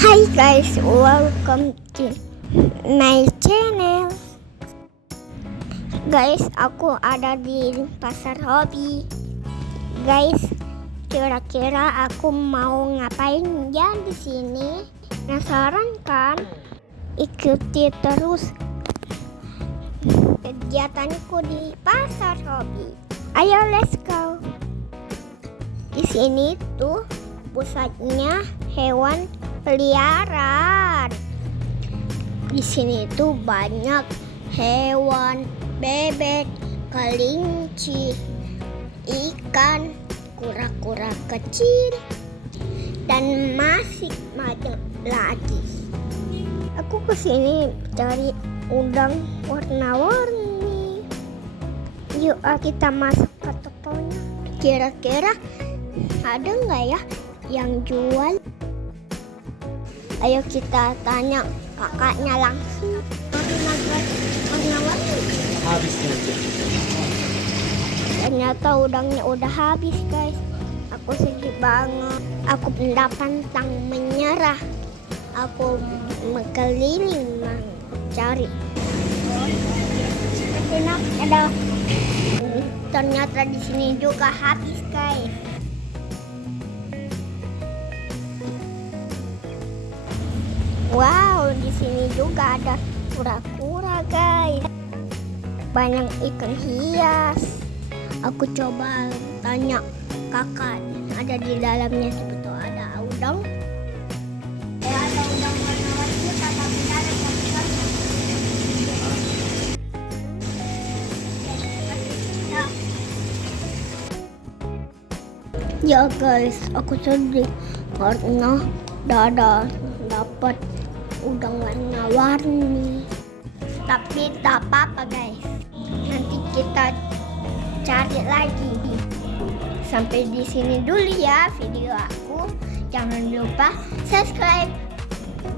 Hi guys, welcome to my channel. Guys, aku ada di pasar hobi. Guys, kira-kira aku mau ngapain ya di sini? Penasaran kan? Ikuti terus kegiatanku di pasar hobi. Ayo, let's go. Di sini tuh pusatnya hewan peliharaan. Di sini tuh banyak hewan, bebek, kelinci, ikan, kura-kura kecil, dan masih banyak lagi. Aku kesini cari udang warna-warni. Yuk kita masuk ke tokonya. Kira-kira ada nggak ya yang jual? Ayo kita tanya kakaknya langsung. Warna-warni. Habis nanti. Ternyata udangnya udah habis guys. Aku sedih banget. Aku pantang menyerah. Aku mengkeliling mencari. Ada. Ternyata di sini juga habis guys. Wow, di sini juga ada kura-kura guys. Banyak ikan hias. Aku coba tanya kakak, ada di dalamnya betul ada udang. Ada udang warna-warni tapi ada warna. Ya guys, aku sedih karena dapat udang warna-warni. Tapi tak apa-apa guys, nanti kita cari lagi. Sampai di sini dulu ya video aku. Jangan lupa subscribe.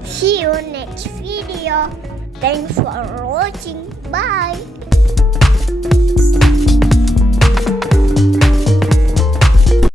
See you next video. Thanks for watching. Bye.